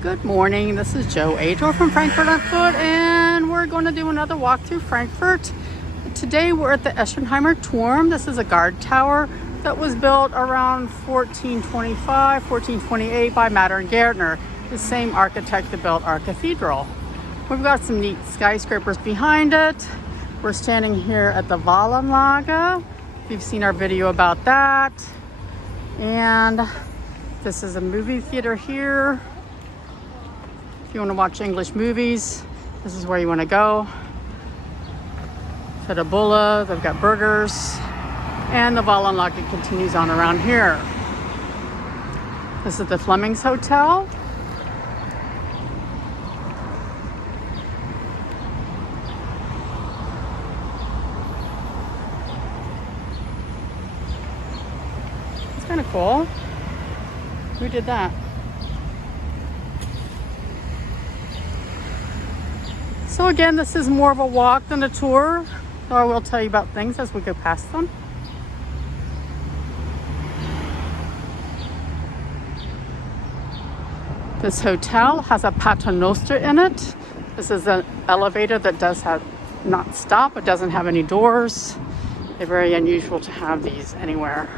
Good morning, this is Joe Ador from Frankfurt on Foot, and we're going to do another walk through Frankfurt. Today we're at the Eschenheimer Turm. This is a guard tower that was built around 1425, 1428 by Matter and Gärtner, the same architect that built our cathedral. We've got some neat skyscrapers behind it. We're standing here at the Wallanlage. You've seen our video about that. And this is a movie theater here. If you want to watch English movies, this is where you want to go. Feta they've got burgers. And the Wallanlage continues on around here. This is the Fleming's Hotel. It's kind of cool. Who did that? So again, this is more of a walk than a tour, so I will tell you about things as we go past them. This hotel has a paternoster in it. This is an elevator that does have not stop. It doesn't have any doors. They're very unusual to have these anywhere.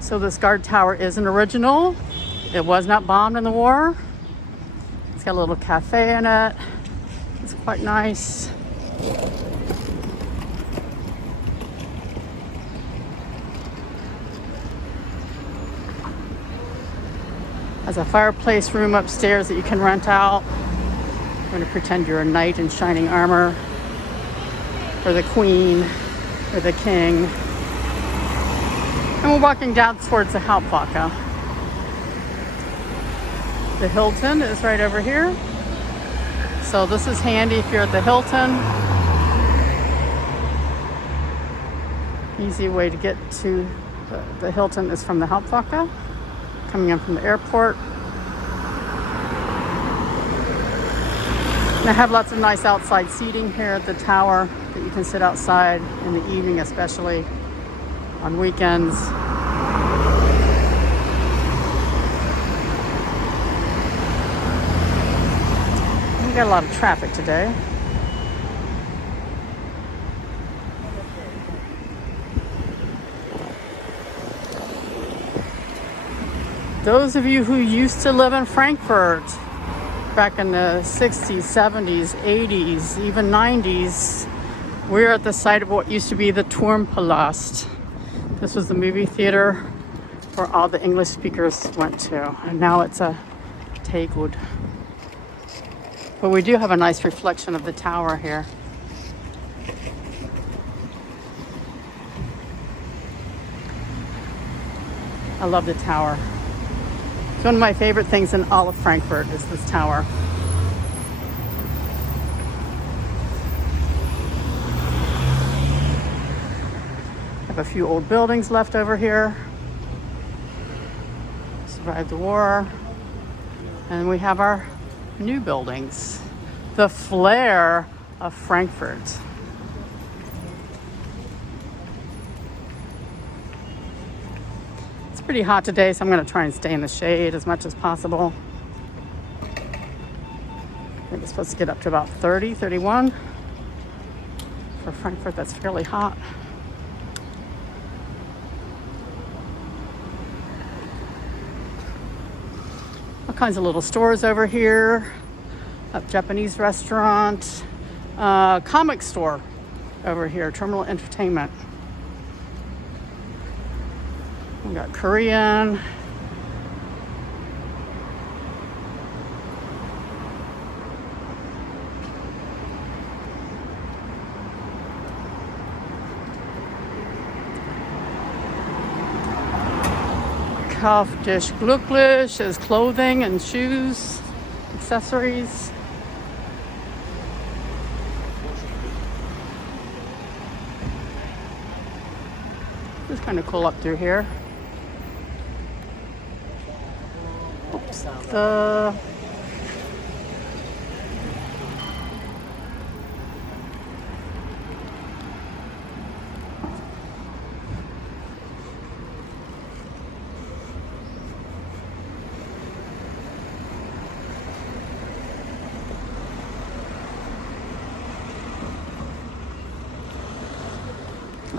So this guard tower is an original. It was not bombed in the war. It's got a little cafe in it. It's quite nice. Has a fireplace room upstairs that you can rent out. I'm going to pretend you're a knight in shining armor, or the queen, or the king. And we're walking down towards the Hauptwache. The Hilton is right over here. So this is handy if you're at the Hilton. Easy way to get to the Hilton is from the Hauptwache, coming in from the airport. And I have lots of nice outside seating here at the tower that you can sit outside in the evening, especially on weekends. We got a lot of traffic today. Those of you who used to live in Frankfurt back in the 60s, 70s, 80s, even 90s, we're at the site of what used to be the Thurn Palace. This was the movie theater where all the English speakers went to, and now it's a Teegut. But we do have a nice reflection of the tower here. I love the tower. It's one of my favorite things in all of Frankfurt is this tower. Have a few old buildings left over here. Survived the war. And we have our new buildings. The flair of Frankfurt. It's pretty hot today, so I'm going to try and stay in the shade as much as possible. I think it's supposed to get up to about 30, 31. For Frankfurt, that's fairly hot. All kinds of little stores over here. A Japanese restaurant. Comic store over here. Terminal Entertainment. We got Korean. Kauf dich glücklich is clothing and shoes, accessories. It's kind of cool up through here. Oops. The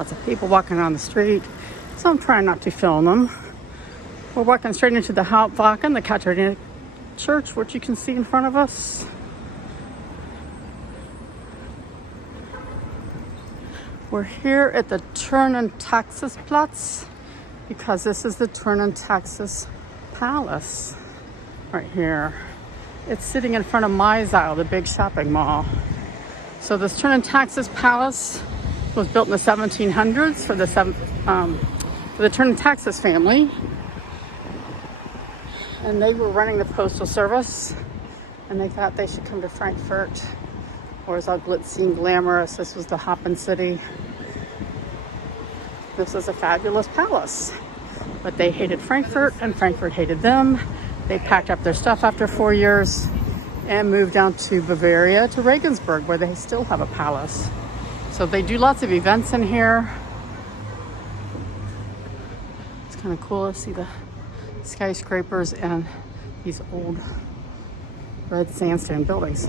Lots of people walking around the street, so I'm trying not to film them. We're walking straight into the Hauptwache and the Kaiserstrasse Church, which you can see in front of us. We're here at the Thurn Taxis Palace because this is the Thurn Taxis Palace right here. It's sitting in front of Maisel, the big shopping mall. So this Thurn Taxis Palace was built in the 1700s for the Thurn Taxis family. And they were running the postal service, and they thought they should come to Frankfurt, where it's all glitzy and glamorous. This was the Hoppen City. This is a fabulous palace. But they hated Frankfurt, and Frankfurt hated them. They packed up their stuff after 4 years and moved down to Bavaria, to Regensburg, where they still have a palace. So they do lots of events in here. It's kind of cool to see the skyscrapers and these old red sandstone buildings.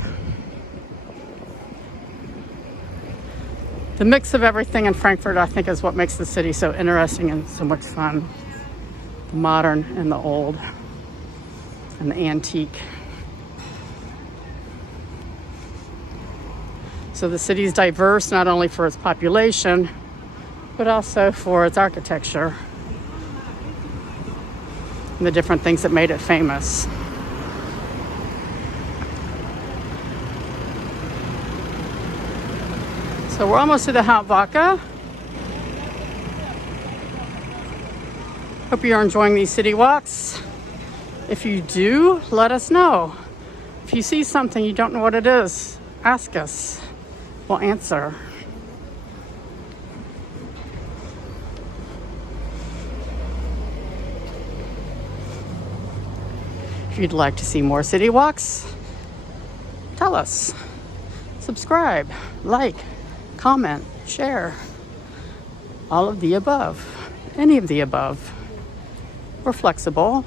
The mix of everything in Frankfurt, I think, is what makes the city so interesting and so much fun. The modern and the old and the antique. So the city is diverse not only for its population, but also for its architecture and the different things that made it famous. So we're almost to the Hauptwache. Hope you're enjoying these city walks. If you do, let us know. If you see something you don't know what it is, ask us. We'll answer. If you'd like to see more city walks, tell us. Subscribe, like, comment, share. All of the above. Any of the above. We're flexible.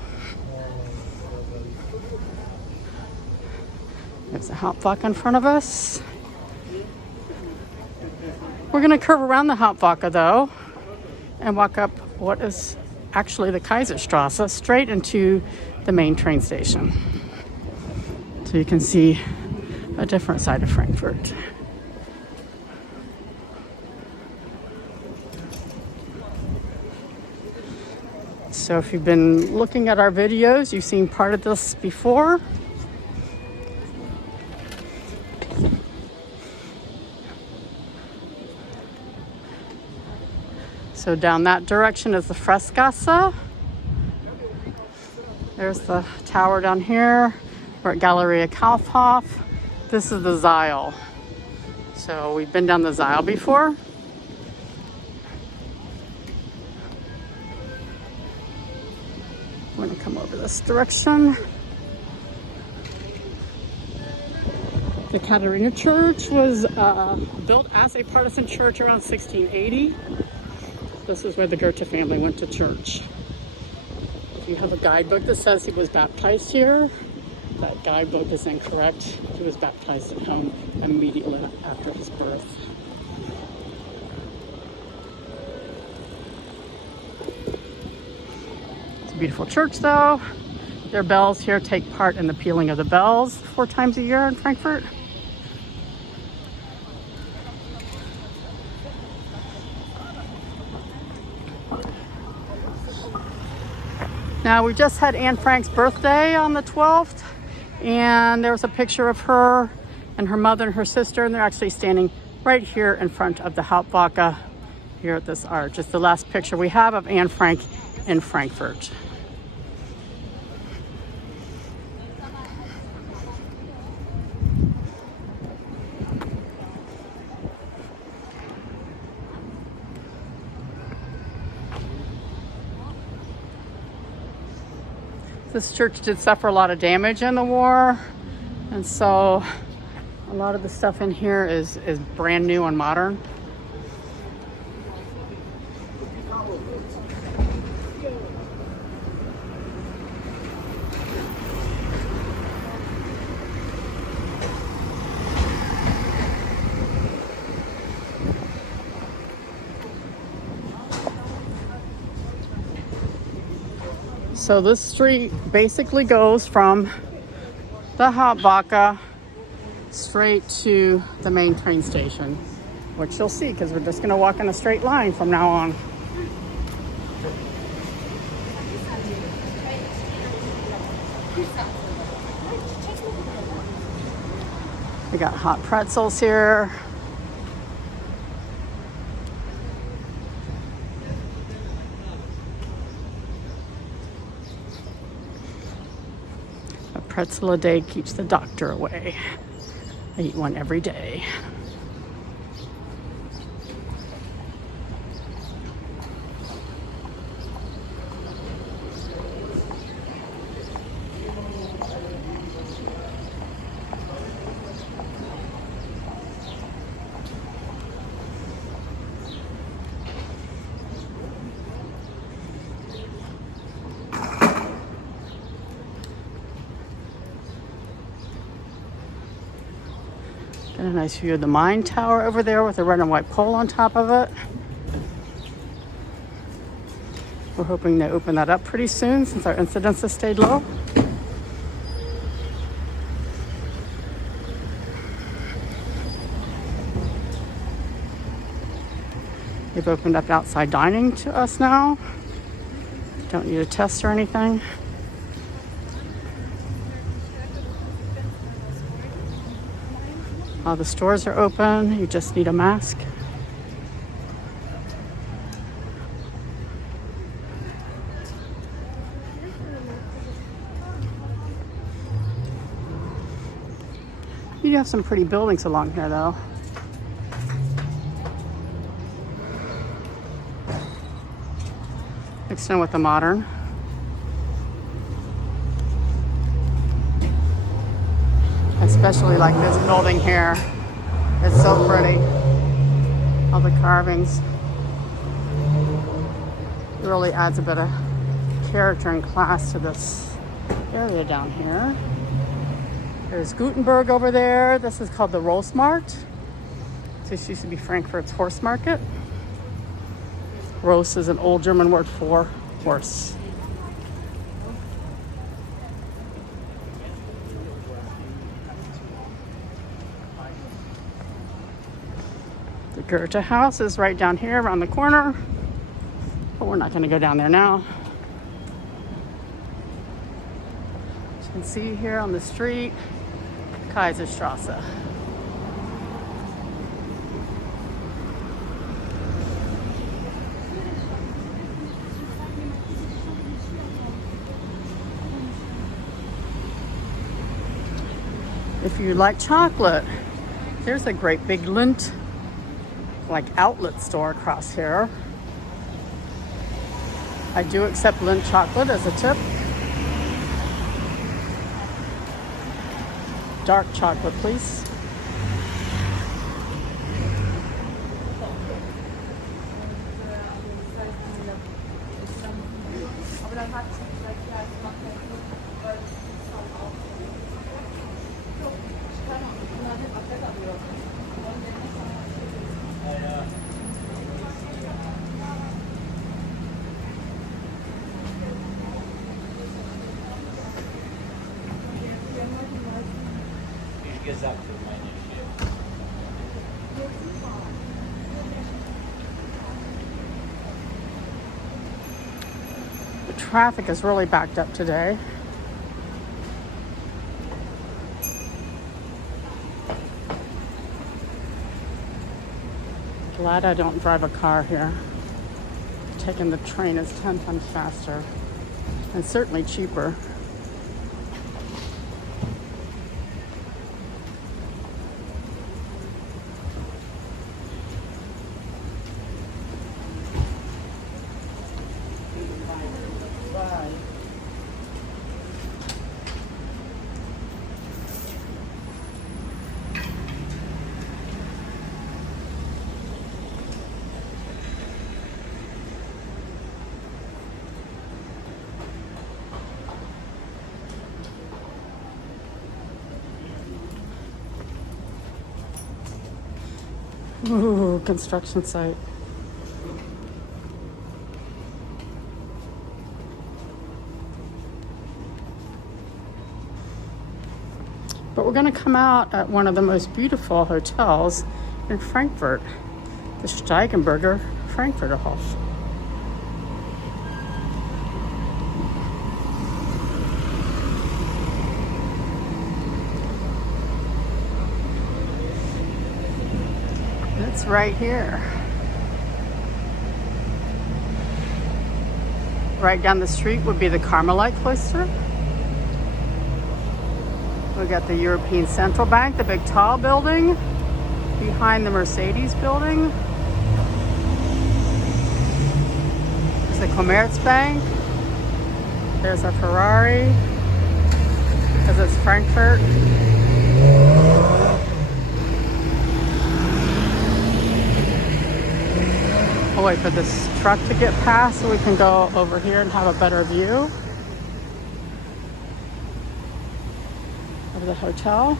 There's a Hauptwache in front of us. We're going to curve around the Hauptwache, though, and walk up what is actually the Kaiserstrasse straight into the main train station. So you can see a different side of Frankfurt. So if you've been looking at our videos, you've seen part of this before. So down that direction is the Frankfurt. There's the tower down here. We're at Galeria Kaufhof. This is the Zeil. So we've been down the Zeil before. I'm going to come over this direction. The Katharina Church was built as a Protestant church around 1680. This is where the Goethe family went to church. If you have a guidebook that says he was baptized here, that guidebook is incorrect. He was baptized at home immediately after his birth. It's a beautiful church, though. Their bells here take part in the pealing of the bells 4 times a year in Frankfurt. Now, we just had Anne Frank's birthday on the 12th, and there was a picture of her and her mother and her sister, and they're actually standing right here in front of the Hauptwache here at this arch. It's the last picture we have of Anne Frank in Frankfurt. This church did suffer a lot of damage in the war, and so a lot of the stuff in here is brand new and modern. So this street basically goes from the Hauptwache straight to the main train station, which you'll see because we're just going to walk in a straight line from now on. We got hot pretzels here. A pretzel a day keeps the doctor away. I eat one every day. Got a nice view of the mine tower over there with a red and white pole on top of it. We're hoping to open that up pretty soon since our incidence has stayed low. They've opened up outside dining to us now. Don't need a test or anything. All the stores are open. You just need a mask. You do have some pretty buildings along here, though. Mixed in with the modern. Especially like this building here. It's so pretty. All the carvings. It really adds a bit of character and class to this area down here. There's Gutenberg over there. This is called the Rossmarkt. This used to be Frankfurt's horse market. Ross is an old German word for horse. The Goethe house is right down here around the corner, but we're not going to go down there now. As you can see here on the street, Kaiserstrasse. If you like chocolate, there's a great big Lindt outlet store across here. I do accept Lindt chocolate as a tip. Dark chocolate, please. The traffic is really backed up today. Glad I don't drive a car here. Taking the train is 10 times faster and certainly cheaper. Ooh, construction site. we're gonna come out at one of the most beautiful hotels in Frankfurt, the Steigenberger Frankfurt Hof. It's right here. Right down the street would be the Carmelite Cloister. We got the European Central Bank, the big tall building behind the Mercedes building. There's the Commerzbank. There's a Ferrari because it's Frankfurt. I'll wait for this truck to get past so we can go over here and have a better view of the hotel.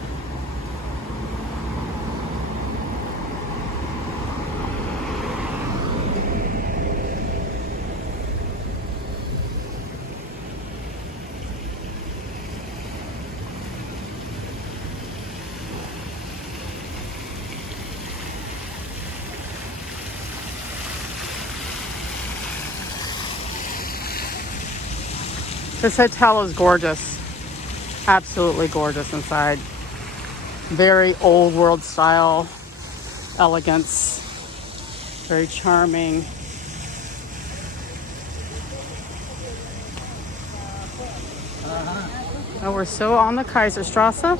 This hotel is gorgeous. Absolutely gorgeous inside. Very old world style, elegance, very charming. Oh, we're still on the Kaiserstrasse.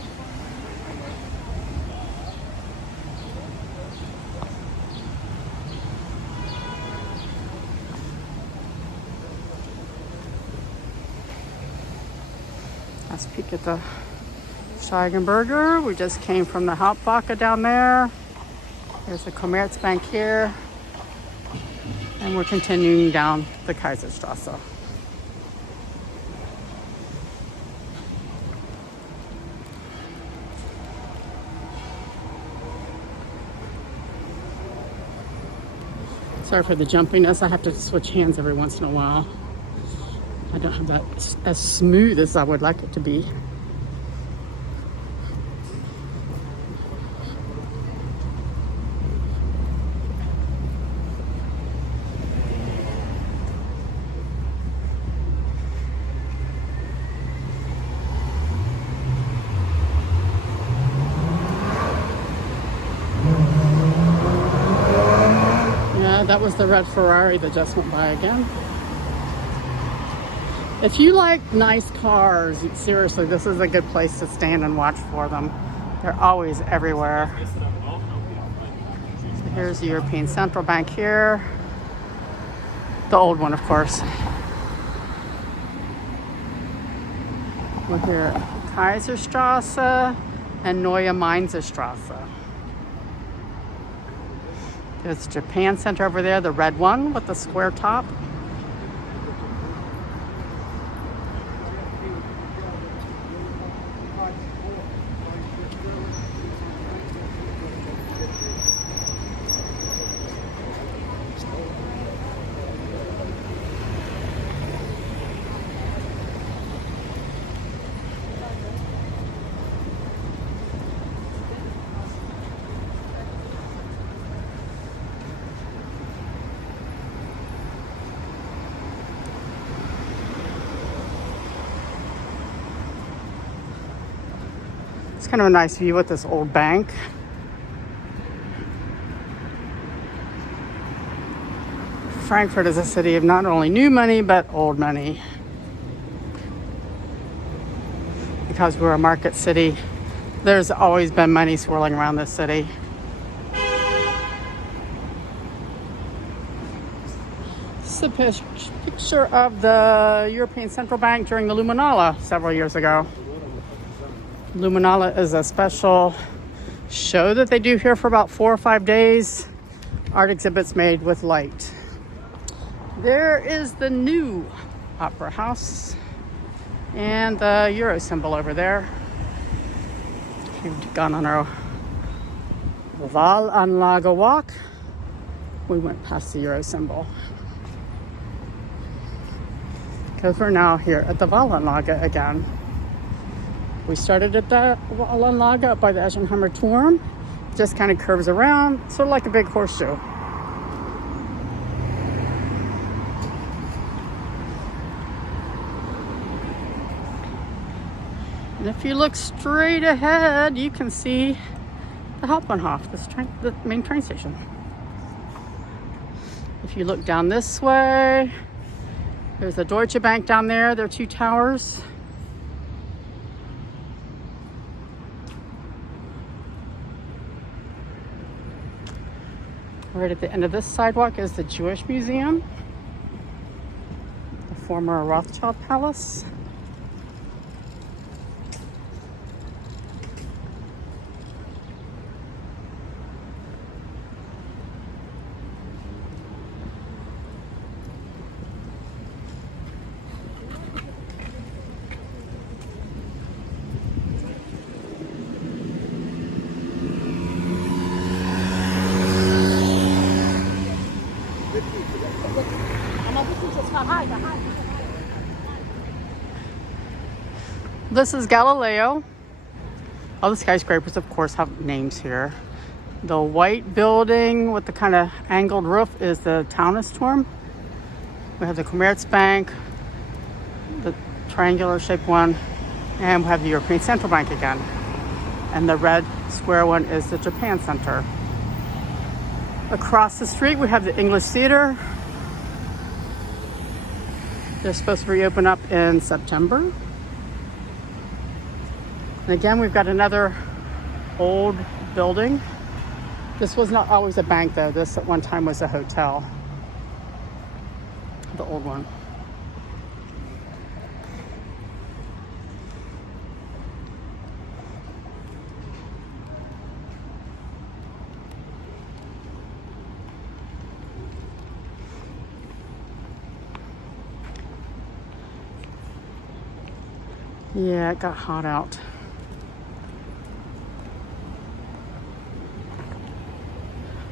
Let's peek at the Steigenberger. We just came from the Hauptwache down there. There's the Commerzbank here. And we're continuing down the Kaiserstrasse. Sorry for the jumpiness. I have to switch hands every once in a while. I don't have that as smooth as I would like it to be. Yeah, that was the red Ferrari that just went by again. If you like nice cars, seriously, this is a good place to stand and watch for them. They're always everywhere. So here's the European Central Bank here. The old one, of course. We're here at Kaiserstrasse and Neue Mainzerstrasse. There's Japan Center over there, the red one with the square top. It's kind of a nice view with this old bank. Frankfurt is a city of not only new money, but old money. Because we're a market city, there's always been money swirling around this city. This is a picture of the European Central Bank during the Luminale several years ago. Luminale is a special show that they do here for about 4 or 5 days. Art exhibits made with light. There is the new Opera House and the Euro symbol over there. We've gone on our Wahlanlage walk. We went past the Euro symbol. Because we're now here at the Wahlanlage again. We started at the Wallenlage up by the Eschenheimer Turm. Just kind of curves around, sort of like a big horseshoe. And if you look straight ahead, you can see the Hauptbahnhof, the main train station. If you look down this way, there's the Deutsche Bank down there. There are two towers. Right at the end of this sidewalk is the Jewish Museum, the former Rothschild Palace. This is Galileo. All the skyscrapers, of course, have names here. The white building with the kind of angled roof is the Turm. We have the Commerzbank, the triangular shaped one, and we have the European Central Bank again. And the red square one is the Japan Center. Across the street, we have the English Theater. They're supposed to reopen up in September. And again, we've got another old building. This was not always a bank, though. This at one time was a hotel. The old one. Yeah, it got hot out.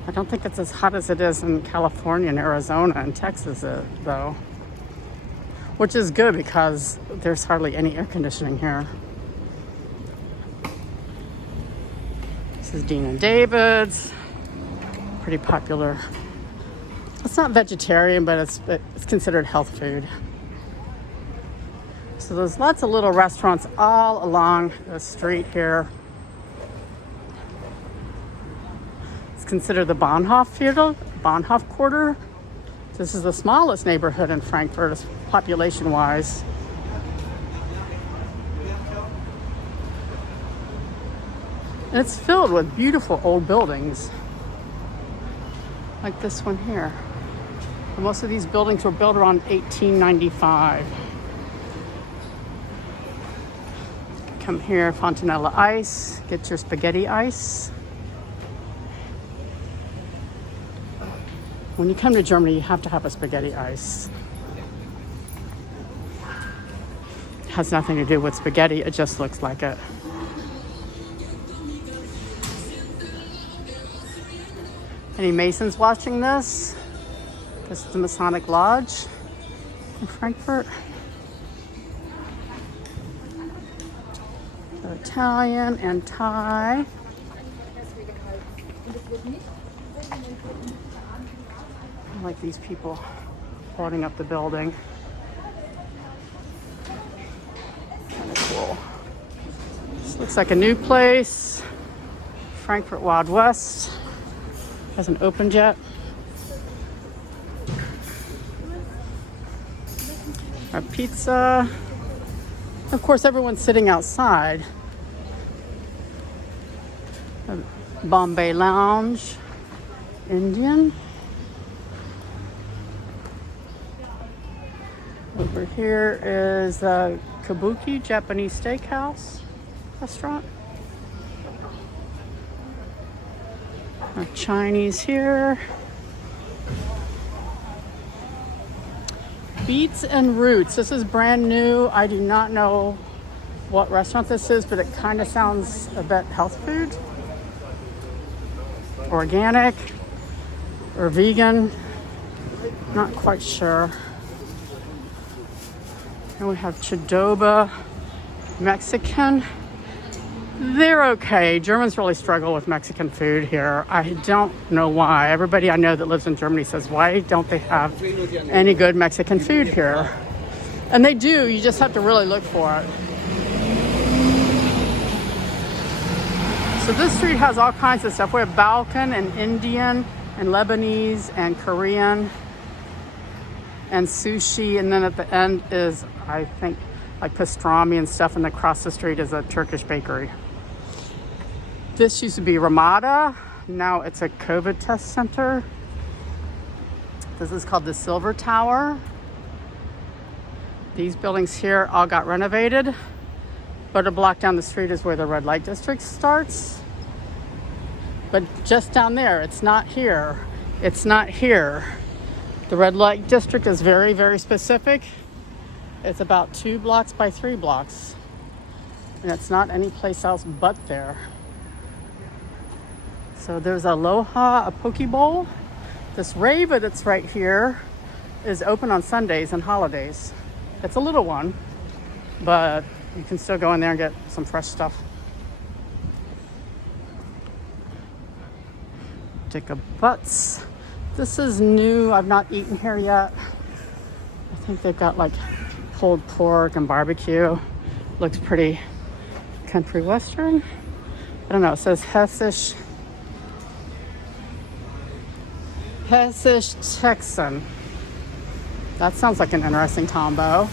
I don't think it's as hot as it is in California and Arizona and Texas, though. Which is good because there's hardly any air conditioning here. This is Dean and David's. Pretty popular. It's not vegetarian, but it's considered health food. So there's lots of little restaurants all along the street here. Considered the Bahnhof quarter. This is the smallest neighborhood in Frankfurt, population-wise. And it's filled with beautiful old buildings, like this one here. And most of these buildings were built around 1895. Come here, Fontanella Ice, get your spaghetti ice. When you come to Germany, you have to have a spaghetti ice. It has nothing to do with spaghetti, it just looks like it. Any Masons watching this? This is the Masonic Lodge in Frankfurt. The Italian and Thai. I like these people holding up the building. Kind of cool. This looks like a new place. Frankfurt Wild West. Has an open jet. Our pizza. Of course, everyone's sitting outside. Bombay Lounge. Indian. Over here is a Kabuki Japanese steakhouse restaurant. Our Chinese here. Beets and Roots. This is brand new. I do not know what restaurant this is, but it kind of sounds a bit health food. Organic or vegan. Not quite sure. And we have Chidoba Mexican. They're okay. Germans really struggle with Mexican food here. I don't know why. Everybody I know that lives in Germany says, why don't they have any good Mexican food here? And they do, you just have to really look for it. So this street has all kinds of stuff. We have Balkan and Indian and Lebanese and Korean and sushi. And then at the end is, I think, like pastrami and stuff. And across the street is a Turkish bakery. This used to be Ramada. Now it's a COVID test center. This is called the Silver Tower. These buildings here all got renovated. But a block down the street is where the red light district starts. But just down there, it's not here. It's not here. The red light district is very, very specific. It's about 2 blocks by 3 blocks. And it's not any place else but there. So there's Aloha, a poke bowl. This Rava that's right here is open on Sundays and holidays. It's a little one, but you can still go in there and get some fresh stuff. Dick Butts. This is new. I've not eaten here yet. I think they've got like pulled pork and barbecue. Looks pretty country western. I don't know. It says Hessisch Texan. That sounds like an interesting combo.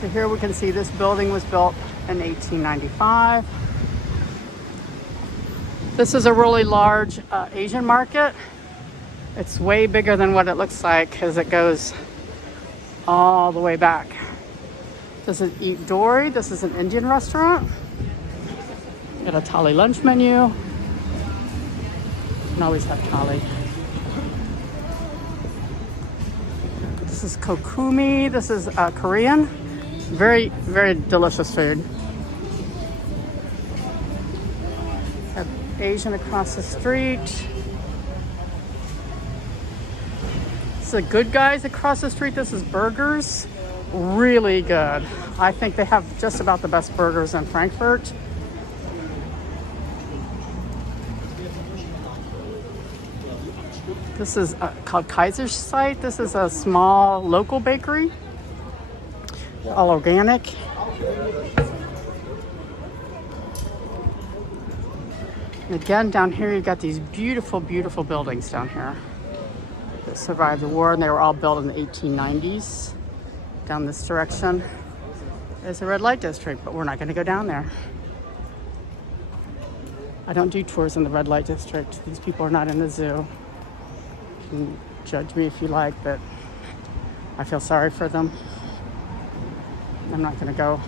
So here we can see this building was built in 1895. This is a really large Asian market. It's way bigger than what it looks like because it goes all the way back. This is Eat Dory. This is an Indian restaurant. Got a thali lunch menu. You can always have thali. This is Kokumi. This is Korean. Very, very delicious food. Have Asian across the street. This is the Good Guys across the street. This is burgers. Really good. I think they have just about the best burgers in Frankfurt. This is called Kaiserstrasse. This is a small local bakery, all organic. And again, down here you got these beautiful, beautiful buildings down here that survived the war, and they were all built in the 1890s. Down this direction is a red light district, but we're not going to go down there. I don't do tours in the red light district. These people are not in the zoo. You can judge me if you like, but I feel sorry for them. I'm not going to go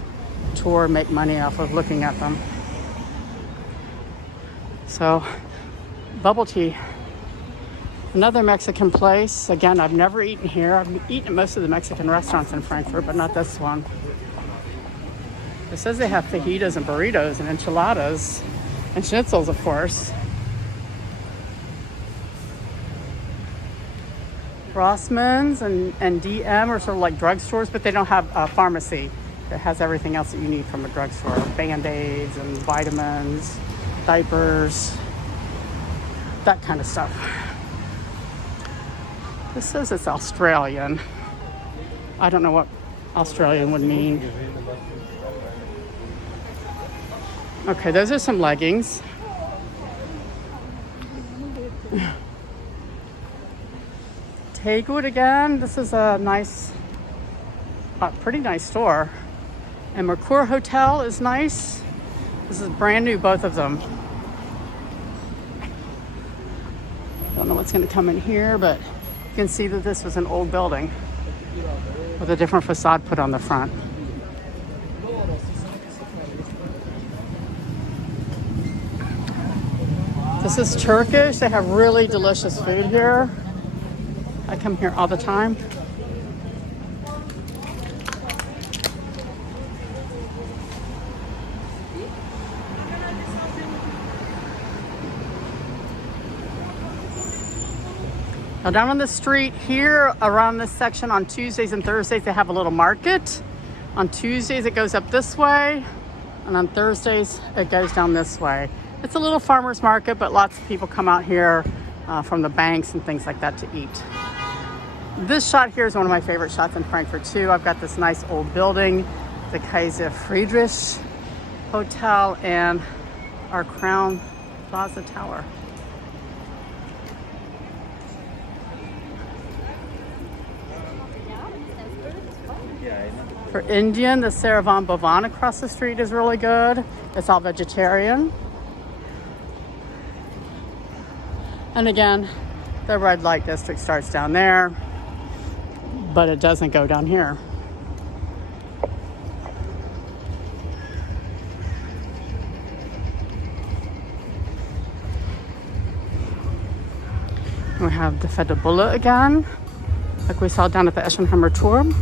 tour, make money off of looking at them. So, bubble tea. Another Mexican place. Again, I've never eaten here. I've eaten at most of the Mexican restaurants in Frankfurt, but not this one. It says they have fajitas and burritos and enchiladas and schnitzels, of course. Rossman's and DM are sort of like drugstores, but they don't have a pharmacy that has everything else that you need from a drugstore. Band-Aids and vitamins, diapers, that kind of stuff. This says it's Australian. I don't know what Australian would mean. Okay, those are some leggings. Tegood again. This is a nice, pretty nice store. And Mercure Hotel is nice. This is brand new, both of them. Don't know what's going to come in here, but you can see that this was an old building with a different facade put on the front. This is Turkish. They have really delicious food here. I come here all the time. Now down on the street here, around this section on Tuesdays and Thursdays, they have a little market. On Tuesdays, it goes up this way. And on Thursdays, it goes down this way. It's a little farmer's market, but lots of people come out here from the banks and things like that to eat. This shot here is one of my favorite shots in Frankfurt too. I've got this nice old building, the Kaiser Friedrich Hotel, and our Crown Plaza Tower. For Indian, the Saravan Bhavan across the street is really good. It's all vegetarian. And again, the red light district starts down there, but it doesn't go down here. We have the Fette Bulle again, like we saw down at the Eschenheimer Turm.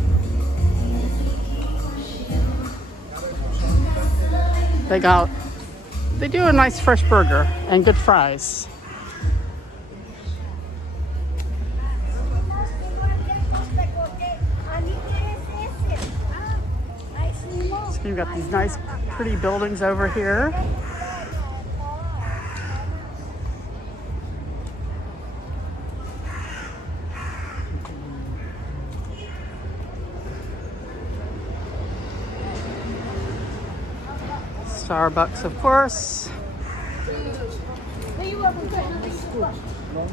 They do a nice fresh burger and good fries. So you've got these nice pretty buildings over here. Starbucks, of course.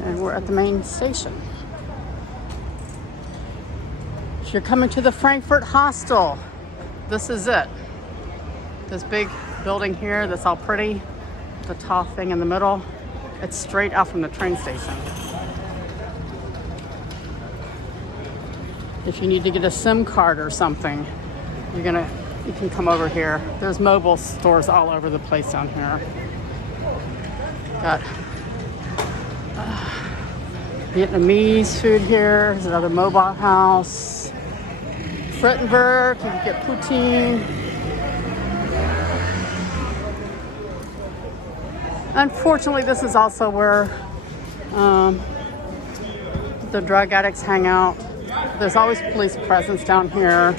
And we're at the main station. If you're coming to the Frankfurt Hostel, this is it. This big building here that's all pretty, the tall thing in the middle, it's straight out from the train station. If you need to get a SIM card or something, you can come over here. There's mobile stores all over the place down here. Got Vietnamese food here. There's another mobile house. Frittenberg, you can get poutine. Unfortunately, this is also where the drug addicts hang out. There's always police presence down here.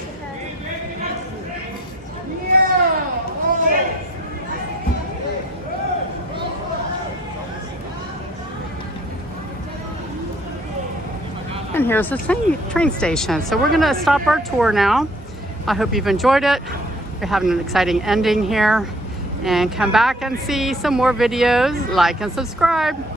And here's the train station. So we're gonna stop our tour now. I hope you've enjoyed it. We're having an exciting ending here. And come back and see some more videos. Like and subscribe.